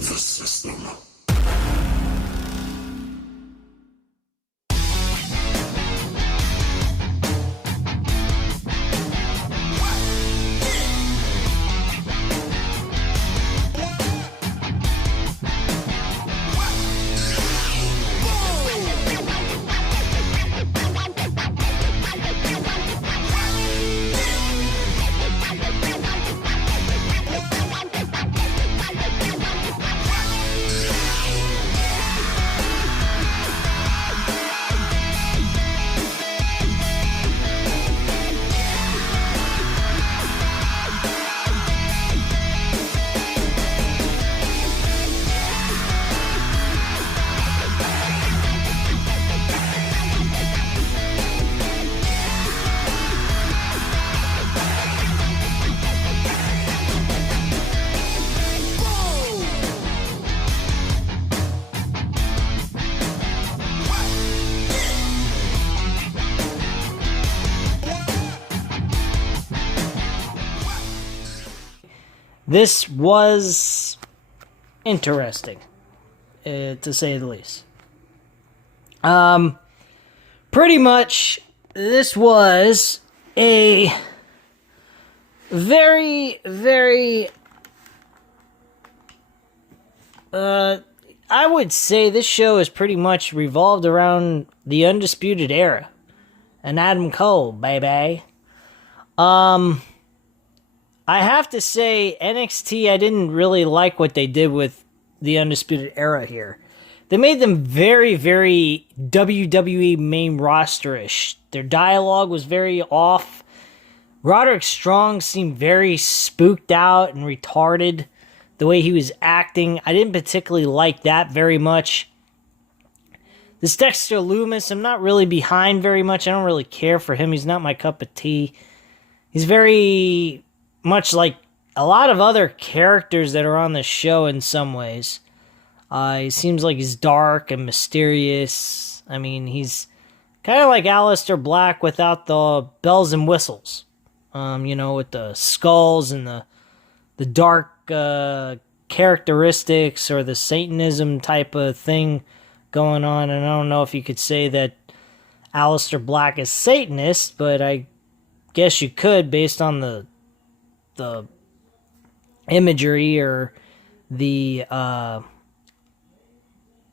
The system. This was interesting, to say the least. Pretty much, this was a very, very, I would say this show is pretty much revolved around the Undisputed Era and Adam Cole, baby. I have to say, NXT, I didn't really like what they did with the Undisputed Era here. They made them very, very WWE main roster-ish. Their dialogue was very off. Roderick Strong seemed very spooked out and retarded. The way he was acting, I didn't particularly like that very much. This Dexter Lumis, I'm not really behind very much. I don't really care for him. He's not my cup of tea. He's very much like a lot of other characters that are on the show in some ways. He seems like he's dark and mysterious. I mean, he's kind of like Aleister Black without the bells and whistles. With the skulls and the dark characteristics or the Satanism type of thing going on. And I don't know if you could say that Aleister Black is Satanist, but I guess you could based on the imagery or the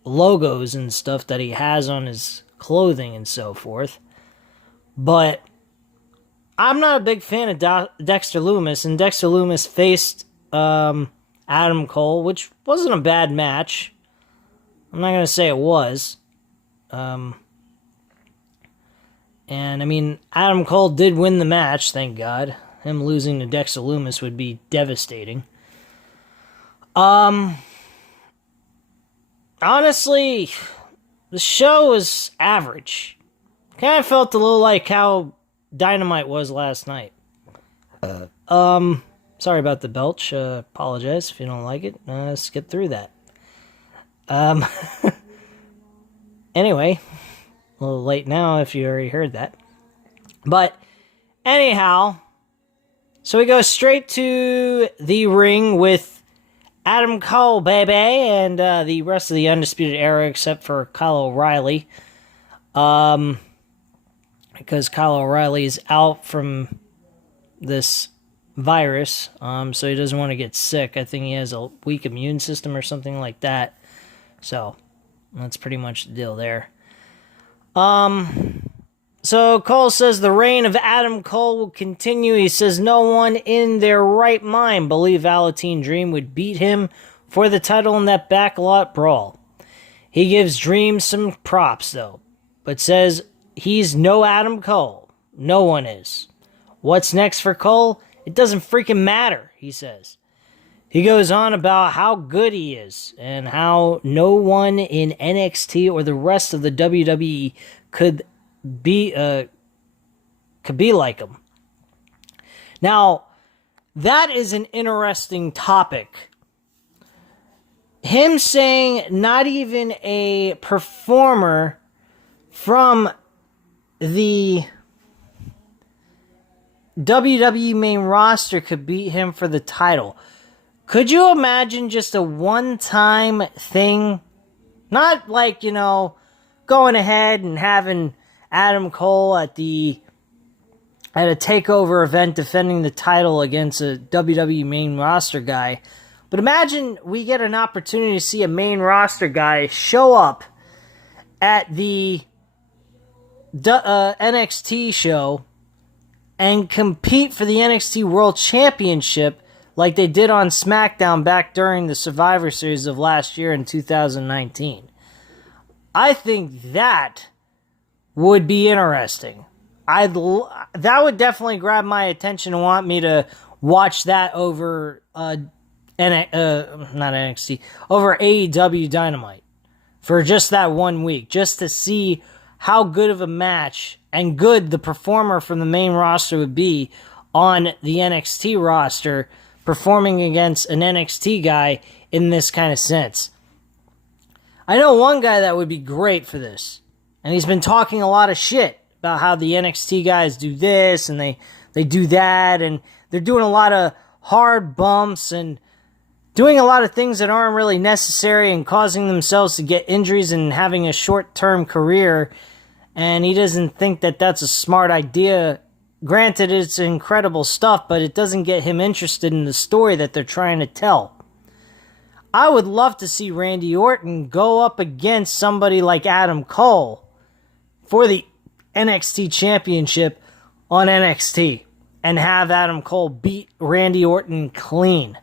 logos and stuff that he has on his clothing and so forth. But I'm not a big fan of Dexter Lumis, and Dexter Lumis faced Adam Cole, which wasn't a bad match. I'm not going to say it was. And I mean, Adam Cole did win the match, thank God. Him losing to Dexter Lumis would be devastating. Honestly, the show was average. Kind of felt a little like how Dynamite was last night. Sorry about the belch. Apologize if you don't like it. Skip through that. Anyway, a little late now if you already heard that. But anyhow, so we go straight to the ring with Adam Cole, baby, and the rest of the Undisputed Era except for Kyle O'Reilly. Because Kyle O'Reilly is out from this virus, so he doesn't want to get sick. I think he has a weak immune system or something like that. So that's pretty much the deal there. So Cole says the reign of Adam Cole will continue. He says no one in their right mind believed Velveteen Dream would beat him for the title in that backlot brawl. He gives Dream some props, though, but says he's no Adam Cole. No one is. What's next for Cole? It doesn't freaking matter, he says. He goes on about how good he is and how no one in NXT or the rest of the WWE could be like him. Now, that is an interesting topic. Him saying not even a performer from the WWE main roster could beat him for the title. Could you imagine just a one-time thing? Not like, going ahead and having Adam Cole at a takeover event defending the title against a WWE main roster guy. But imagine we get an opportunity to see a main roster guy show up at the NXT show and compete for the NXT World Championship like they did on SmackDown back during the Survivor Series of last year in 2019. I think that would be interesting. That would definitely grab my attention and want me to watch that over not NXT, over AEW Dynamite for just that 1 week, just to see how good of a match and good the performer from the main roster would be on the NXT roster, performing against an NXT guy in this kind of sense. I know one guy that would be great for this, and he's been talking a lot of shit about how the NXT guys do this and they do that, and they're doing a lot of hard bumps and doing a lot of things that aren't really necessary and causing themselves to get injuries and having a short-term career, and he doesn't think that that's a smart idea. Granted, it's incredible stuff, but it doesn't get him interested in the story that they're trying to tell. I would love to see Randy Orton go up against somebody like Adam Cole for the NXT Championship on NXT and have Adam Cole beat Randy Orton clean.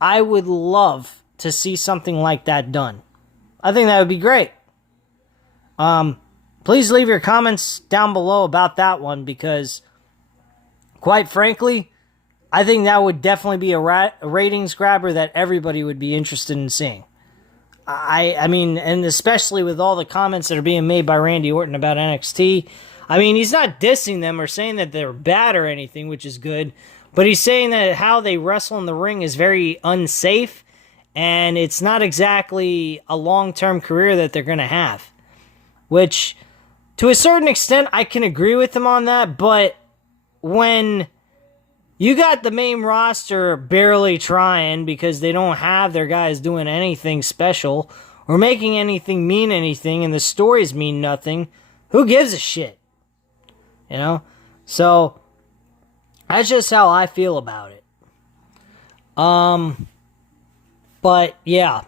I would love to see something like that done. I think that would be great. Please leave your comments down below about that one, because quite frankly, I think that would definitely be a ratings grabber that everybody would be interested in seeing. I mean, and especially with all the comments that are being made by Randy Orton about NXT. I mean, he's not dissing them or saying that they're bad or anything, which is good. But he's saying that how they wrestle in the ring is very unsafe, and it's not exactly a long-term career that they're going to have. Which, to a certain extent, I can agree with him on that, but when you got the main roster barely trying because they don't have their guys doing anything special or making anything mean anything, and the stories mean nothing, who gives a shit? So that's just how I feel about it. But yeah.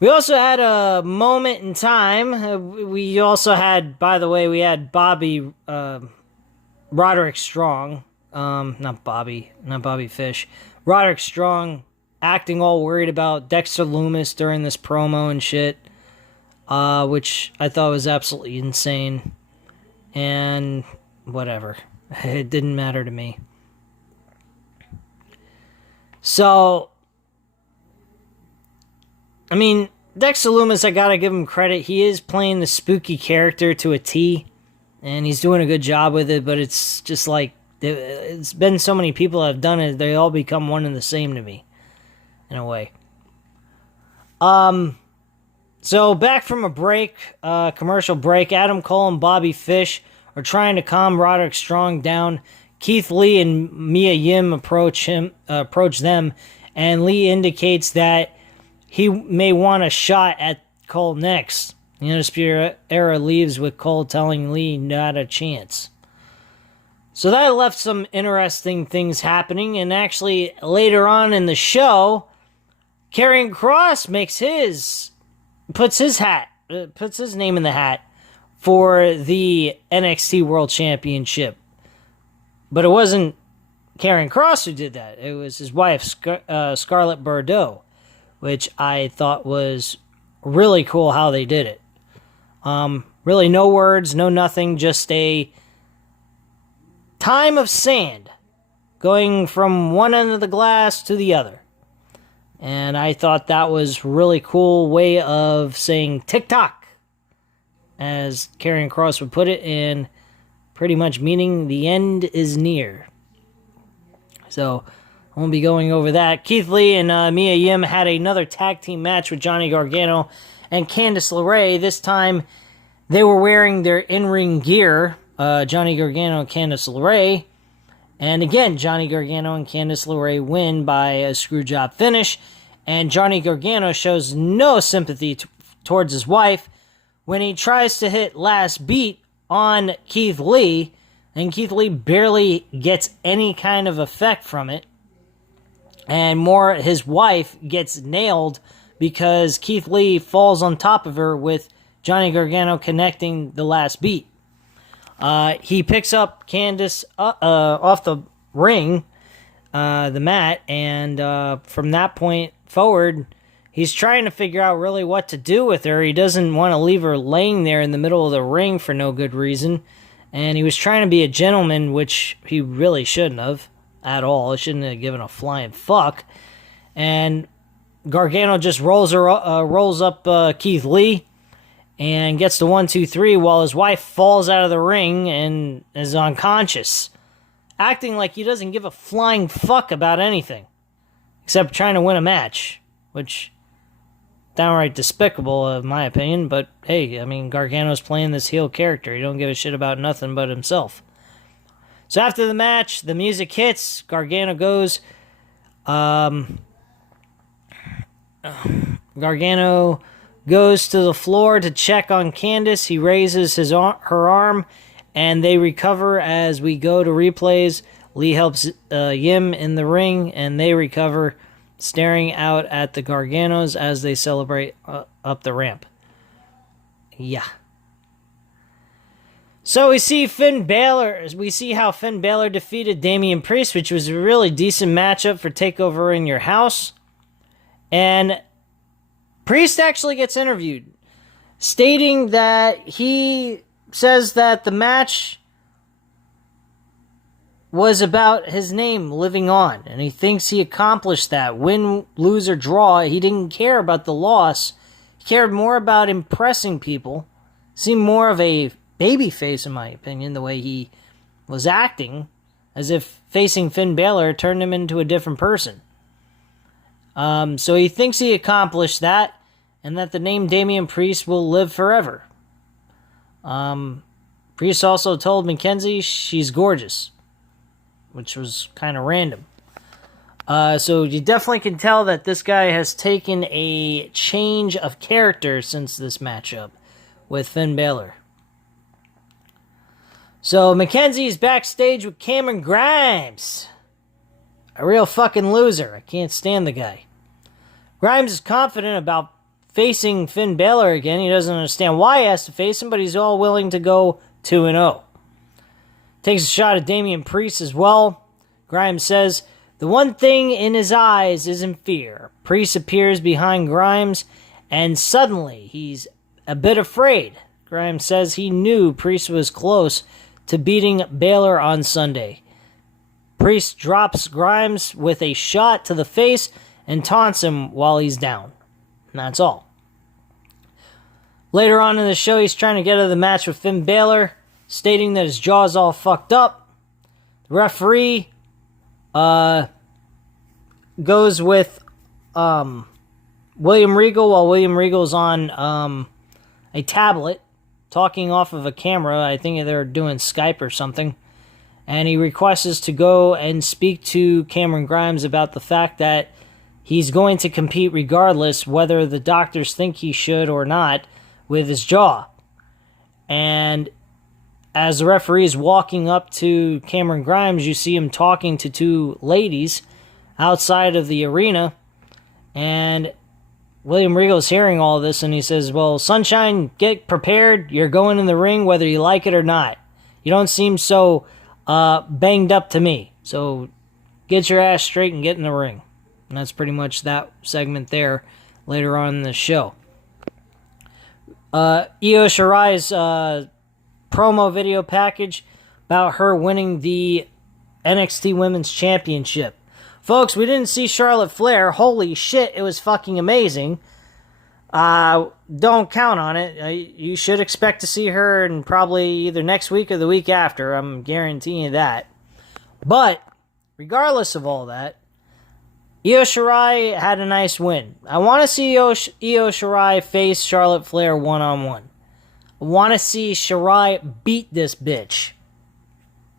We also had a moment in time. We also had, by the way, we had Roderick Strong. Not Bobby Fish. Roderick Strong acting all worried about Dexter Lumis during this promo and shit. Which I thought was absolutely insane. And whatever. It didn't matter to me. So, I mean, Dexter Lumis, I gotta give him credit. He is playing the spooky character to a T, and he's doing a good job with it, but it's just like, it's been so many people that have done it, they all become one and the same to me, in a way. So, back from a break, commercial break, Adam Cole and Bobby Fish are trying to calm Roderick Strong down. Keith Lee and Mia Yim approach them, and Lee indicates that he may want a shot at Cole next. The Undisputed Era leaves with Cole telling Lee not a chance. So that left some interesting things happening, and actually later on in the show, Karrion Kross puts his name in the hat for the NXT World Championship. But it wasn't Karrion Kross who did that. It was his wife, Scarlett Bordeaux, which I thought was really cool how they did it. Really no words, no nothing, just a time of sand going from one end of the glass to the other. And I thought that was really cool way of saying TikTok, as Karrion Kross would put it, and pretty much meaning the end is near. So, I won't be going over that. Keith Lee and Mia Yim had another tag team match with Johnny Gargano and Candice LeRae. This time, they were wearing their in-ring gear, Johnny Gargano and Candice LeRae, And again, Johnny Gargano and Candice LeRae win by a screwjob finish. And Johnny Gargano shows no sympathy towards his wife when he tries to hit last beat on Keith Lee. And Keith Lee barely gets any kind of effect from it. And more, his wife gets nailed because Keith Lee falls on top of her with Johnny Gargano connecting the last beat. He picks up Candice off the ring, the mat, and from that point forward, he's trying to figure out really what to do with her. He doesn't want to leave her laying there in the middle of the ring for no good reason. And he was trying to be a gentleman, which he really shouldn't have at all. He shouldn't have given a flying fuck. And Gargano just rolls up Keith Lee and gets the 1, 2, 3 while his wife falls out of the ring and is unconscious, acting like he doesn't give a flying fuck about anything except trying to win a match, which downright despicable in my opinion. But hey, I mean, Gargano's playing this heel character. He don't give a shit about nothing but himself. So after the match, the music hits. Gargano goes. Gargano goes to the floor to check on Candice. He raises her arm, and they recover as we go to replays. Lee helps Yim in the ring, and they recover, staring out at the Garganos as they celebrate up the ramp. Yeah. So we see Finn Balor. We see how Finn Balor defeated Damian Priest, which was a really decent matchup for TakeOver in Your House. And Priest actually gets interviewed, stating that he says that the match was about his name living on, and he thinks he accomplished that. Win, lose, or draw, he didn't care about the loss. He cared more about impressing people. Seemed more of a babyface, in my opinion, the way he was acting, as if facing Finn Balor turned him into a different person. So he thinks he accomplished that, and that the name Damian Priest will live forever. Priest also told Mackenzie she's gorgeous, which was kind of random. So you definitely can tell that this guy has taken a change of character since this matchup with Finn Balor. So Mackenzie's backstage with Cameron Grimes. A real fucking loser. I can't stand the guy. Grimes is confident about facing Finn Balor again. He doesn't understand why he has to face him, but he's all willing to go 2-0. Takes a shot at Damian Priest as well. Grimes says, the one thing in his eyes isn't fear. Priest appears behind Grimes, and suddenly he's a bit afraid. Grimes says he knew Priest was close to beating Balor on Sunday. Priest drops Grimes with a shot to the face and taunts him while he's down. And that's all. Later on in the show, he's trying to get out of the match with Finn Balor, stating that his jaw's all fucked up. The referee goes with William Regal while William Regal's on a tablet, talking off of a camera. I think they're doing Skype or something. And he requests us to go and speak to Cameron Grimes about the fact that he's going to compete regardless, whether the doctors think he should or not, with his jaw. And as the referee is walking up to Cameron Grimes, you see him talking to two ladies outside of the arena. And William Regal's hearing all this, and he says, well, Sunshine, get prepared. You're going in the ring whether you like it or not. You don't seem so banged up to me. So get your ass straight and get in the ring. And that's pretty much that segment there later on in the show. Io Shirai's promo video package about her winning the NXT Women's Championship. Folks, we didn't see Charlotte Flair. Holy shit, it was fucking amazing. Don't count on it. You should expect to see her in probably either next week or the week after. I'm guaranteeing you that. But, regardless of all that, Io Shirai had a nice win. I want to see Io Shirai face Charlotte Flair one-on-one. I want to see Shirai beat this bitch.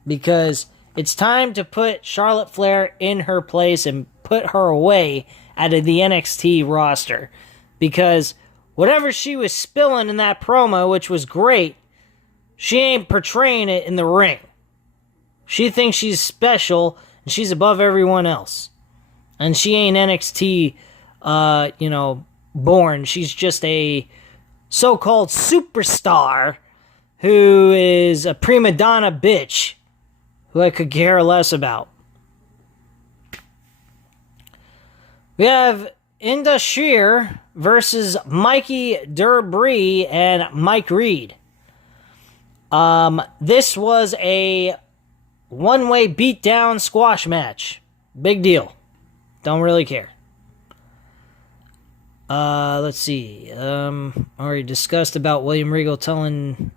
Because It's time to put Charlotte Flair in her place and put her away out of the NXT roster. Because whatever she was spilling in that promo, which was great, she ain't portraying it in the ring. She thinks she's special and she's above everyone else. And she ain't NXT, born. She's just a so-called superstar who is a prima donna bitch who I could care less about. We have Inda Sheer versus Mikey Durbrie and Mike Reed. This was a one-way beatdown squash match. Big deal. Don't really care. Let's see. Already discussed about William Regal telling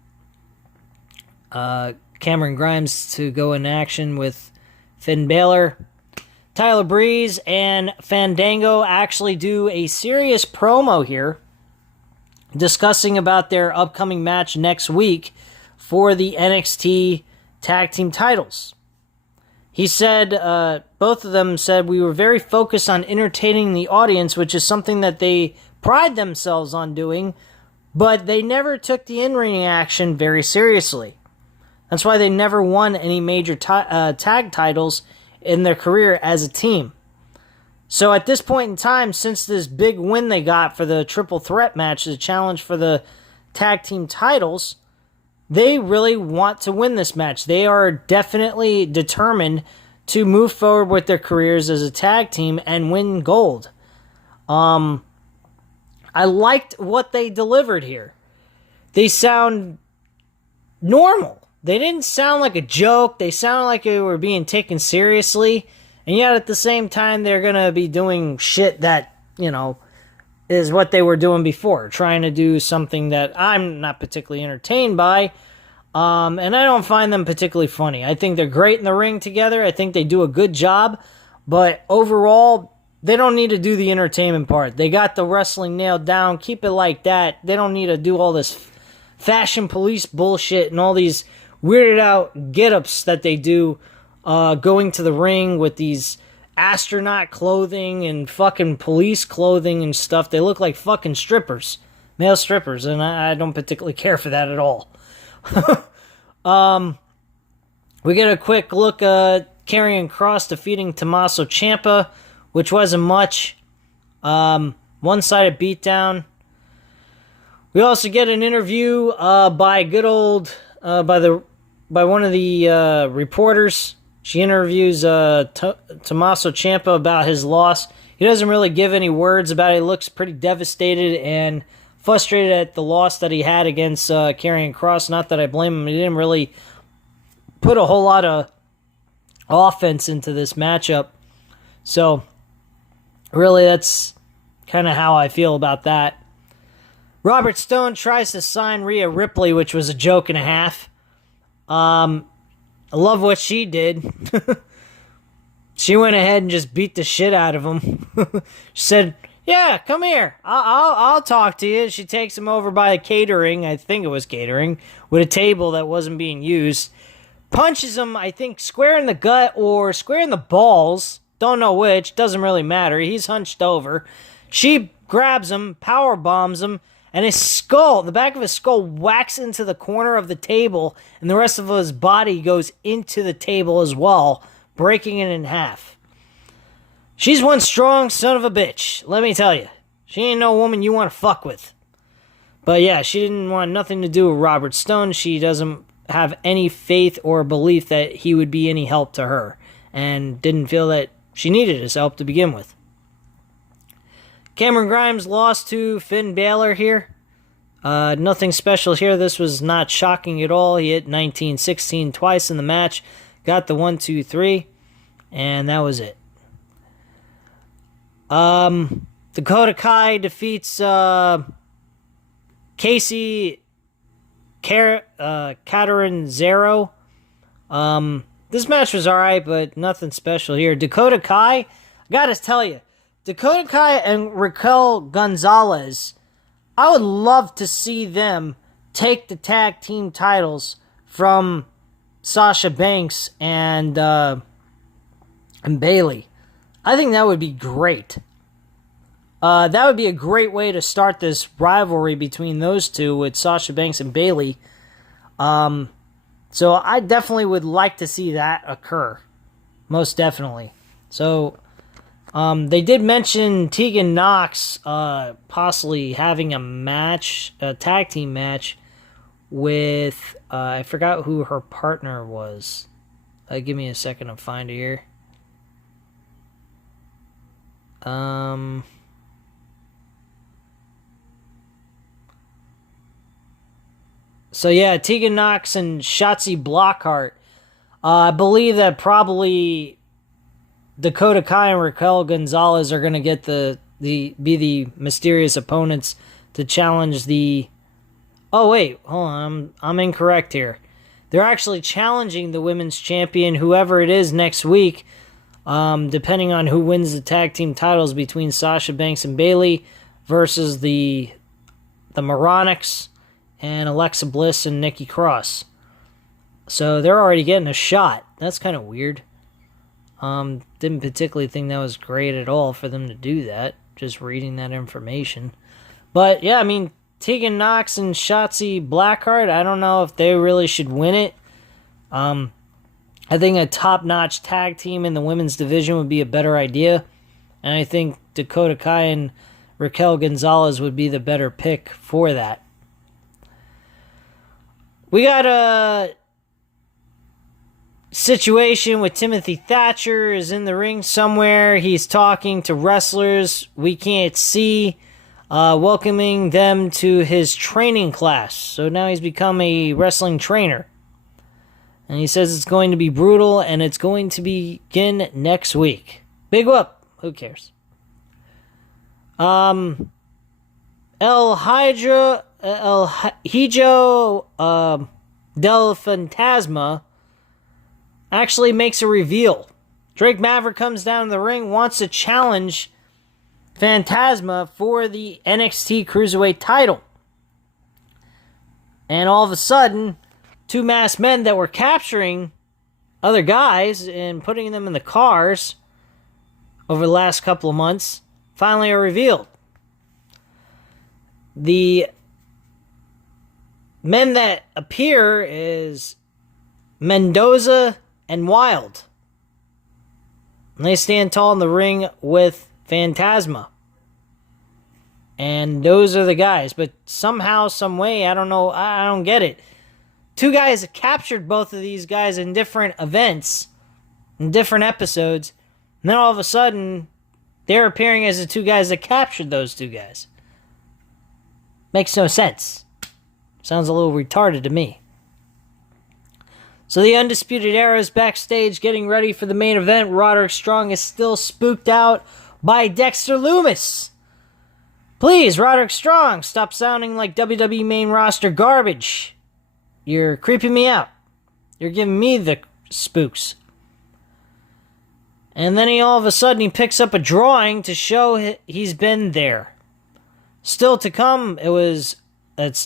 Cameron Grimes to go in action with Finn Balor. Tyler Breeze and Fandango actually do a serious promo here discussing about their upcoming match next week for the NXT Tag Team titles. He said, both of them said, we were very focused on entertaining the audience, which is something that they pride themselves on doing, but they never took the in-ring action very seriously. That's why they never won any major tag titles in their career as a team. So at this point in time, since this big win they got for the triple threat match, the challenge for the tag team titles, they really want to win this match. They are definitely determined to move forward with their careers as a tag team and win gold. I liked what they delivered here. They sound normal. They didn't sound like a joke. They sounded like they were being taken seriously. And yet at the same time, they're going to be doing shit that, is what they were doing before. Trying to do something that I'm not particularly entertained by. And I don't find them particularly funny. I think they're great in the ring together. I think they do a good job. But overall, they don't need to do the entertainment part. They got the wrestling nailed down. Keep it like that. They don't need to do all this fashion police bullshit and all these weirded out get-ups that they do going to the ring with these astronaut clothing and fucking police clothing and stuff. They look like fucking strippers. Male strippers. And I don't particularly care for that at all. We get a quick look at Karrion Kross defeating Tommaso Ciampa, which wasn't much. One-sided beatdown. We also get an interview by one of the reporters. She interviews Tommaso Ciampa about his loss. He doesn't really give any words about it. He looks pretty devastated and frustrated at the loss that he had against Karrion Kross. Not that I blame him. He didn't really put a whole lot of offense into this matchup. So, really, that's kind of how I feel about that. Robert Stone tries to sign Rhea Ripley, which was a joke and a half. I love what she did. She went ahead and just beat the shit out of him. She said, yeah, come here. I'll talk to you. She takes him over by catering. I think it was catering. With a table that wasn't being used. Punches him, I think, square in the gut or square in the balls. Don't know which. Doesn't really matter. He's hunched over. She grabs him, power bombs him. And his skull, the back of his skull, whacks into the corner of the table, and the rest of his body goes into the table as well, breaking it in half. She's one strong son of a bitch, let me tell you. She ain't no woman you want to fuck with. But yeah, she didn't want nothing to do with Robert Stone. She doesn't have any faith or belief that he would be any help to her, and didn't feel that she needed his help to begin with. Cameron Grimes lost to Finn Balor here. Nothing special here. This was not shocking at all. He hit 19-16 twice in the match. Got the 1-2-3. And that was it. Dakota Kai defeats Casey Catanzaro. This match was alright, but nothing special here. Dakota Kai, I gotta tell you, Dakota Kai and Raquel Gonzalez, I would love to see them take the tag team titles from Sasha Banks and Bayley. I think that would be great. That would be a great way to start this rivalry between those two with Sasha Banks and Bayley. So I definitely would like to see that occur. Most definitely. So, they did mention Tegan Nox possibly having a tag team match with, I forgot who her partner was. Give me a second to find it here. So yeah, Tegan Nox and Shotzi Blackheart. I believe that probably Dakota Kai and Raquel Gonzalez are going to get be the mysterious opponents to challenge the... Oh wait, hold on, I'm incorrect here. They're actually challenging the women's champion, whoever it is, next week, depending on who wins the tag team titles between Sasha Banks and Bayley versus the Moronics and Alexa Bliss and Nikki Cross. So they're already getting a shot. That's kind of weird. Didn't particularly think that was great at all for them to do that, just reading that information. But yeah, I mean, Tegan Nox and Shotzi Blackheart, I don't know if they really should win it. I think a top-notch tag team in the women's division would be a better idea. And I think Dakota Kai and Raquel Gonzalez would be the better pick for that. We got a situation with Timothy Thatcher is in the ring somewhere. He's talking to wrestlers we can't see, welcoming them to his training class. So now he's become a wrestling trainer. And he says it's going to be brutal and it's going to begin next week. Big whoop. Who cares? El Hijo del Fantasma actually makes a reveal. Drake Maverick comes down to the ring, wants to challenge Phantasma for the NXT Cruiserweight title. And all of a sudden, two masked men that were capturing other guys and putting them in the cars over the last couple of months finally are revealed. The men that appear is Mendoza and Wild. And they stand tall in the ring with Phantasma. And those are the guys. But somehow, some way, I don't know, I don't get it. Two guys captured both of these guys in different events, in different episodes. And then all of a sudden, they're appearing as the two guys that captured those two guys. Makes no sense. Sounds a little retarded to me. So the Undisputed Era is backstage getting ready for the main event. Roderick Strong is still spooked out by Dexter Lumis. Please, Roderick Strong, stop sounding like WWE main roster garbage. You're creeping me out. You're giving me the spooks. And then all of a sudden he picks up a drawing to show he's been there. Still to come, it's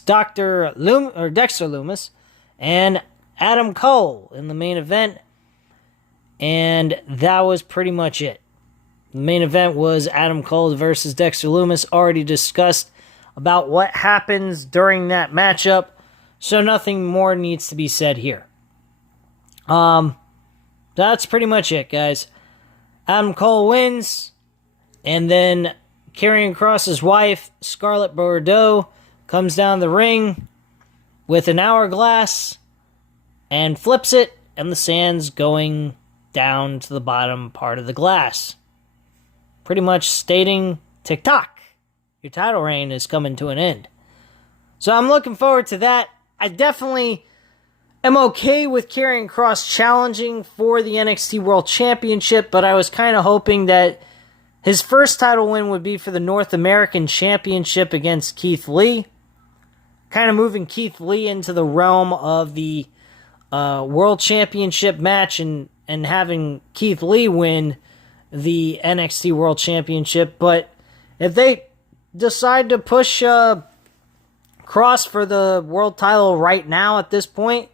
Dexter Lumis and Adam Cole in the main event. And that was pretty much it. The main event was Adam Cole versus Dexter Lumis. Already discussed about what happens during that matchup. So nothing more needs to be said here. That's pretty much it, guys. Adam Cole wins. And then Karrion Kross's wife, Scarlett Bordeaux, comes down the ring with an hourglass and flips it, and the sand's going down to the bottom part of the glass. Pretty much stating, tick-tock, your title reign is coming to an end. So I'm looking forward to that. I definitely am okay with Karrion Kross challenging for the NXT World Championship, but I was kind of hoping that his first title win would be for the North American Championship against Keith Lee. Kind of moving Keith Lee into the realm of the World Championship match and having Keith Lee win the NXT World Championship. But if they decide to push Kross for the world title right now at this point,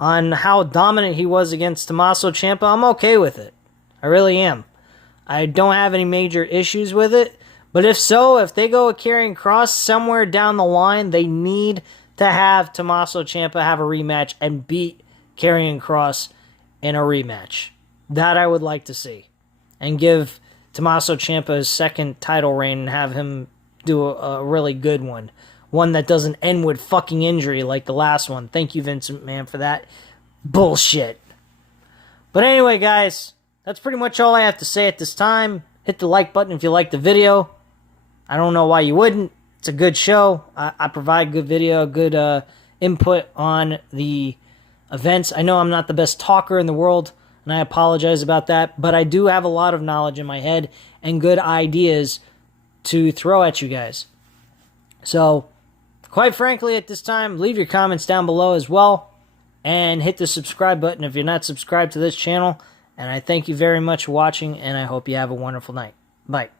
on how dominant he was against Tommaso Ciampa, I'm okay with it. I really am. I don't have any major issues with it. But if they go with Karrion Kross somewhere down the line, they need to have Tommaso Ciampa have a rematch and beat Karrion Kross in a rematch. That I would like to see. And give Tommaso Ciampa his second title reign and have him do a really good one. One that doesn't end with fucking injury like the last one. Thank you, Vince McMahon, for that bullshit. But anyway, guys, that's pretty much all I have to say at this time. Hit the like button if you liked the video. I don't know why you wouldn't. It's a good show. I provide good video, good input on the events. I know I'm not the best talker in the world, and I apologize about that, but I do have a lot of knowledge in my head and good ideas to throw at you guys. So, quite frankly, at this time, leave your comments down below as well, and hit the subscribe button if you're not subscribed to this channel. And I thank you very much for watching, and I hope you have a wonderful night. Bye.